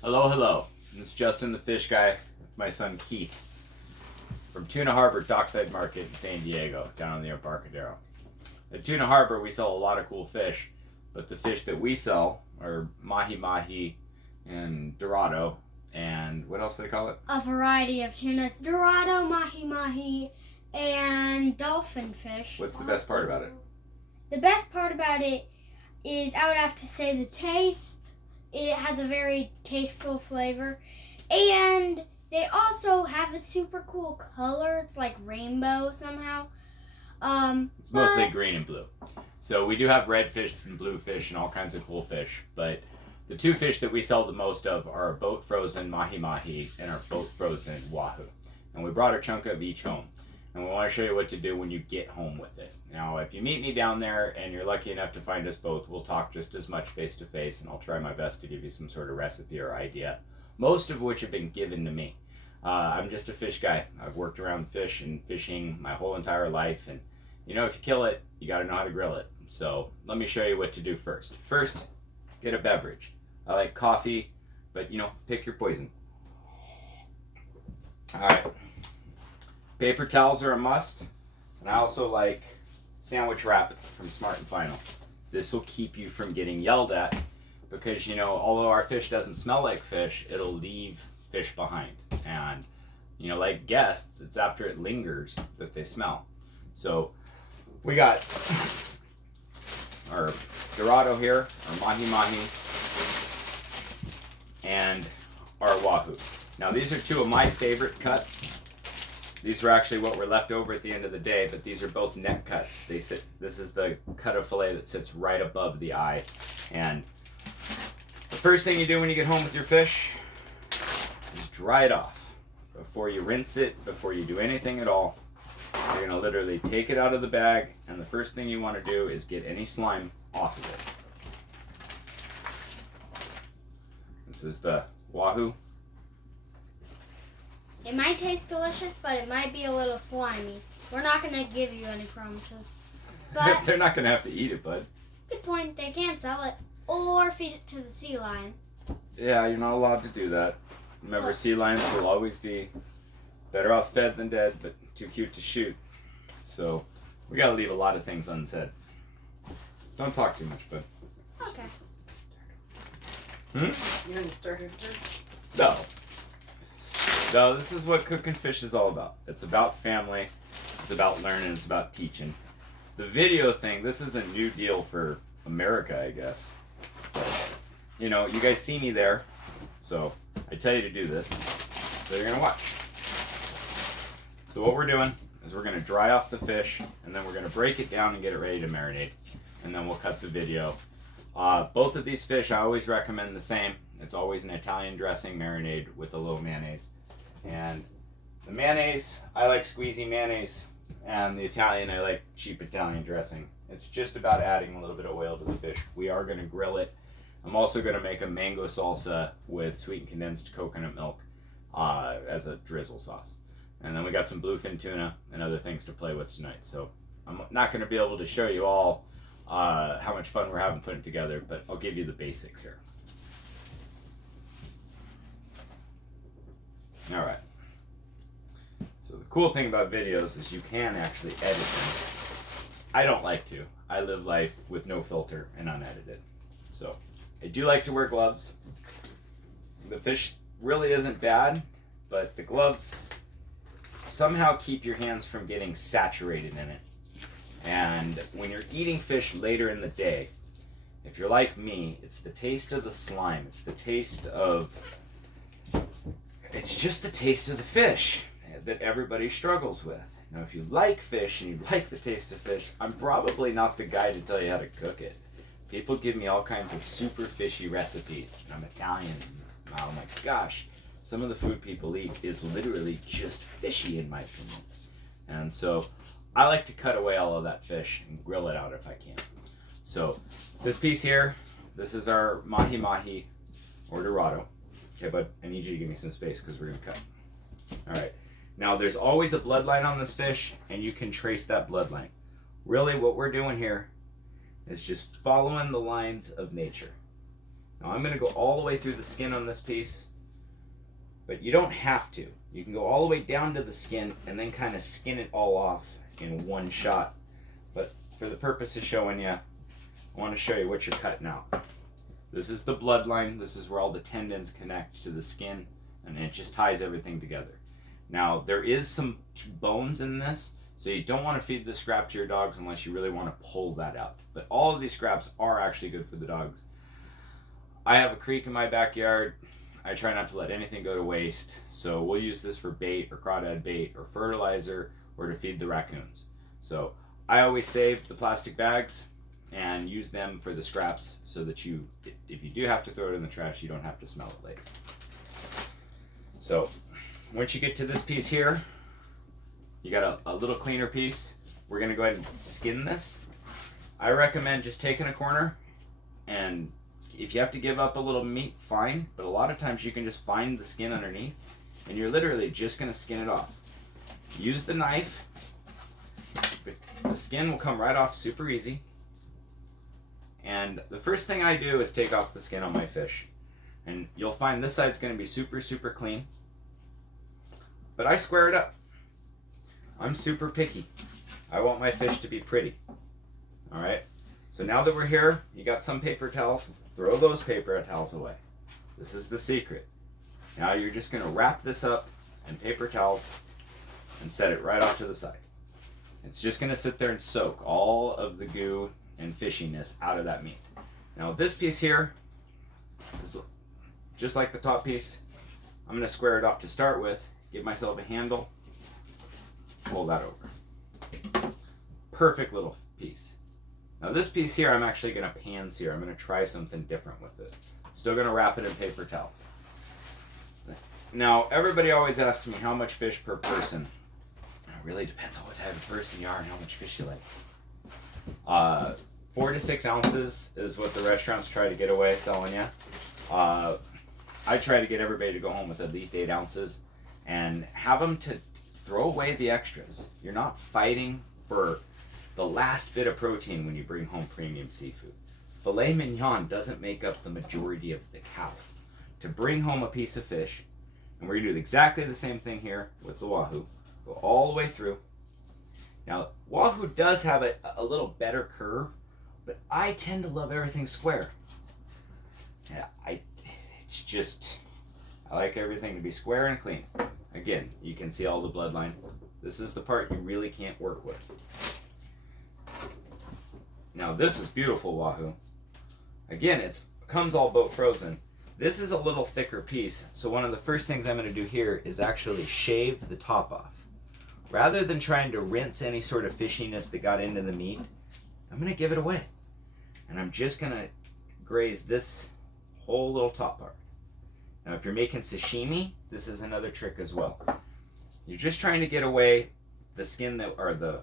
Hello, hello. This is Justin the Fish Guy with my son Keith from Tuna Harbor Dockside Market in San Diego, down in the Embarcadero. At Tuna Harbor, we sell a lot of cool fish, but the fish that we sell are mahi and dorado, and what else do they call it? A variety of tunas: dorado, mahi, and dolphin fish. What's the best part about it? The best part about it is, I would have to say, the taste. It has a very tasteful flavor, and they also have a super cool color. It's like rainbow somehow. It's mostly green and blue. So we do have red fish and blue fish and all kinds of cool fish, but the two fish that we sell the most of are our boat frozen mahi and our boat frozen wahoo. And we brought a chunk of each home, and we want to show you what to do when you get home with it. Now, if you meet me down there and you're lucky enough to find us both, we'll talk just as much face to face, and I'll try my best to give you some sort of recipe or idea, most of which have been given to me. I'm just a fish guy. I've worked around fish and fishing my whole entire life, and you know, if you kill it, you got to know how to grill it. So let me show you what to do first. First, get a beverage. I like coffee, but you know, pick your poison. All right. Paper towels are a must, and I also like sandwich wrap from Smart and Final. This will keep you from getting yelled at because, you know, although our fish doesn't smell like fish, it'll leave fish behind. And, you know, like guests, it's after it lingers that they smell. So we got our dorado here, our mahi, and our wahoo. Now these are two of my favorite cuts. These are actually what were left over at the end of the day, but these are both neck cuts. This is the cut of fillet that sits right above the eye. And the first thing you do when you get home with your fish is dry it off. Before you rinse it, before you do anything at all, you're gonna literally take it out of the bag, and the first thing you wanna do is get any slime off of it. This is the wahoo. It might taste delicious, but it might be a little slimy. We're not going to give you any promises. But They're not gonna have to eat it, bud. good point, they can sell it or feed it to the sea lion. Yeah, you're not allowed to do that. Remember, sea lions will always be better off fed than dead, but too cute to shoot. So we gotta leave a lot of things unsaid. Don't talk too much, bud. Okay. Hmm? You haven't started her? No. No, this is what cooking fish is all about. It's about family, it's about learning, it's about teaching. The video thing, this is a new deal for America, I guess. But, you know, you guys see me there, so I tell you to do this, so you're gonna watch. So what we're doing is we're gonna dry off the fish, and then we're gonna break it down and get it ready to marinate, and then we'll cut the video. Both of these fish, I always recommend the same. It's always an Italian dressing marinade with a little mayonnaise. And the mayonnaise, I like squeezy mayonnaise, and the Italian, I like cheap Italian dressing. It's just about adding a little bit of oil to the fish. We are going to grill it. I'm also going to make a mango salsa with sweetened condensed coconut milk as a drizzle sauce. And then we got some bluefin tuna and other things to play with tonight. So I'm not going to be able to show you all how much fun we're having putting it together, but I'll give you the basics here. All right. So the cool thing about videos is you can actually edit them. I don't like to. I live life with no filter and unedited. So I do like to wear gloves. The fish really isn't bad, but the gloves somehow keep your hands from getting saturated in it. And when you're eating fish later in the day, if you're like me, it's the taste of the slime. It's the taste of... It's just the taste of the fish that everybody struggles with. Now, if you like fish and you like the taste of fish, I'm probably not the guy to tell you how to cook it. People give me all kinds of super fishy recipes, and I'm Italian. And oh my gosh, some of the food people eat is literally just fishy in my opinion. And so I like to cut away all of that fish and grill it out if I can. So this piece here, this is our mahi or dorado. Okay, but I need you to give me some space because we're going to cut. All right. Now, there's always a bloodline on this fish, and you can trace that bloodline. Really, what we're doing here is just following the lines of nature. Now I'm going to go all the way through the skin on this piece, but you don't have to. You can go all the way down to the skin and then kind of skin it all off in one shot. But for the purpose of showing you, I want to show you what you're cutting out. This is the bloodline. This is where all the tendons connect to the skin, and it just ties everything together. Now, there is some bones in this, so you don't want to feed the scrap to your dogs unless you really want to pull that out. But all of these scraps are actually good for the dogs. I have a creek in my backyard. I try not to let anything go to waste, so we'll use this for bait or crawdad bait or fertilizer or to feed the raccoons. So I always save the plastic bags and use them for the scraps so that if you do have to throw it in the trash, you don't have to smell it later. So once you get to this piece here, you got a little cleaner piece. We're going to go ahead and skin this. I recommend just taking a corner, and if you have to give up a little meat, fine, but a lot of times you can just find the skin underneath and you're literally just going to skin it off. Use the knife. The skin will come right off super easy. And the first thing I do is take off the skin on my fish. And you'll find this side's going to be super, super clean. But I square it up. I'm super picky. I want my fish to be pretty. Alright? So now that we're here, you got some paper towels. Throw those paper towels away. This is the secret. Now you're just going to wrap this up in paper towels and set it right off to the side. It's just going to sit there and soak all of the goo and fishiness out of that meat. Now this piece here is just like the top piece. I'm going to square it off to start with, give myself a handle, pull that over. Perfect little piece. Now this piece here, I'm actually going to pan sear. I'm going to try something different with this. Still going to wrap it in paper towels. Now everybody always asks me how much fish per person. It really depends on what type of person you are and how much fish you like. 4 to 6 ounces is what the restaurants try to get away selling you. I try to get everybody to go home with at least 8 ounces and have them to throw away the extras. You're not fighting for the last bit of protein when you bring home premium seafood. Filet mignon doesn't make up the majority of the cow. To bring home a piece of fish, and we're going to do exactly the same thing here with the wahoo. Go all the way through. Now, wahoo does have a little better curve, but I tend to love everything square. Yeah, I like everything to be square and clean. Again, you can see all the bloodline. This is the part you really can't work with. Now this is beautiful wahoo. Again, it comes all boat frozen. This is a little thicker piece, so one of the first things I'm going to do here is actually shave the top off. Rather than trying to rinse any sort of fishiness that got into the meat, I'm going to give it away. And I'm just going to graze this whole little top part. Now if you're making sashimi, this is another trick as well. You're just trying to get away the skin or the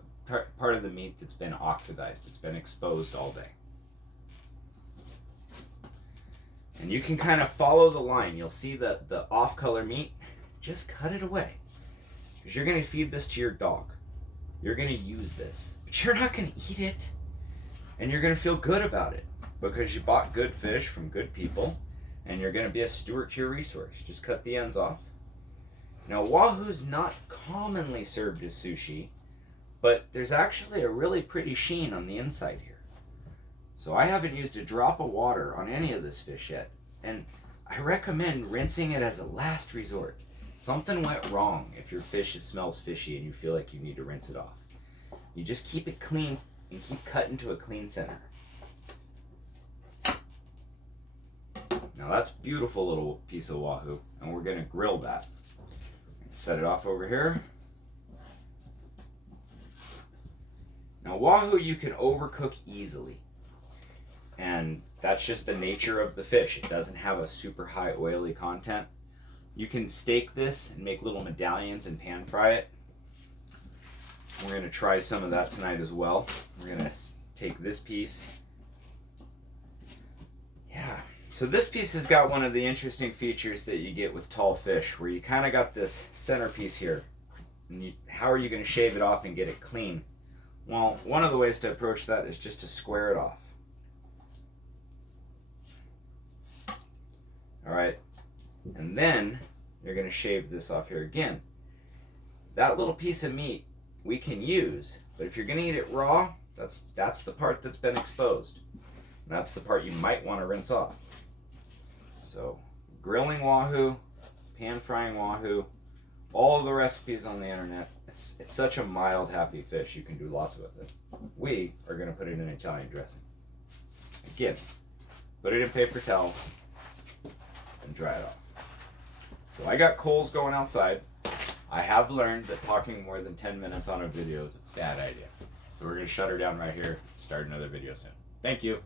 part of the meat that's been oxidized. It's been exposed all day. And you can kind of follow the line. You'll see the off-color meat. Just cut it away. Because you're going to feed this to your dog. You're going to use this. But you're not going to eat it. And you're going to feel good about it. Because you bought good fish from good people. And you're going to be a steward to your resource. Just cut the ends off. Now, wahoo's not commonly served as sushi. But there's actually a really pretty sheen on the inside here. So I haven't used a drop of water on any of this fish yet. And I recommend rinsing it as a last resort. Something went wrong if your fish smells fishy and you feel like you need to rinse it off. You just keep it clean and keep cutting to a clean center. Now that's a beautiful little piece of wahoo. And we're going to grill that. Set it off over here. Now wahoo you can overcook easily, and that's just the nature of the fish. It doesn't have a super high oily content. You can steak this and make little medallions and pan fry it. We're going to try some of that tonight as well. We're going to take this piece. Yeah, so this piece has got one of the interesting features that you get with tall fish, where you kind of got this centerpiece here. And how are you going to shave it off and get it clean? Well, one of the ways to approach that is just to square it off. All right, and then you're going to shave this off here again. That little piece of meat we can use, but if you're going to eat it raw, that's the part that's been exposed. And that's the part you might want to rinse off. So, grilling wahoo, pan frying wahoo, all the recipes on the internet. It's such a mild, happy fish. You can do lots with it. We are going to put it in Italian dressing. Again, put it in paper towels and dry it off. So I got coals going outside. I have learned that talking more than 10 minutes on a video is a bad idea. So we're going to shut her down right here, start another video soon. Thank you.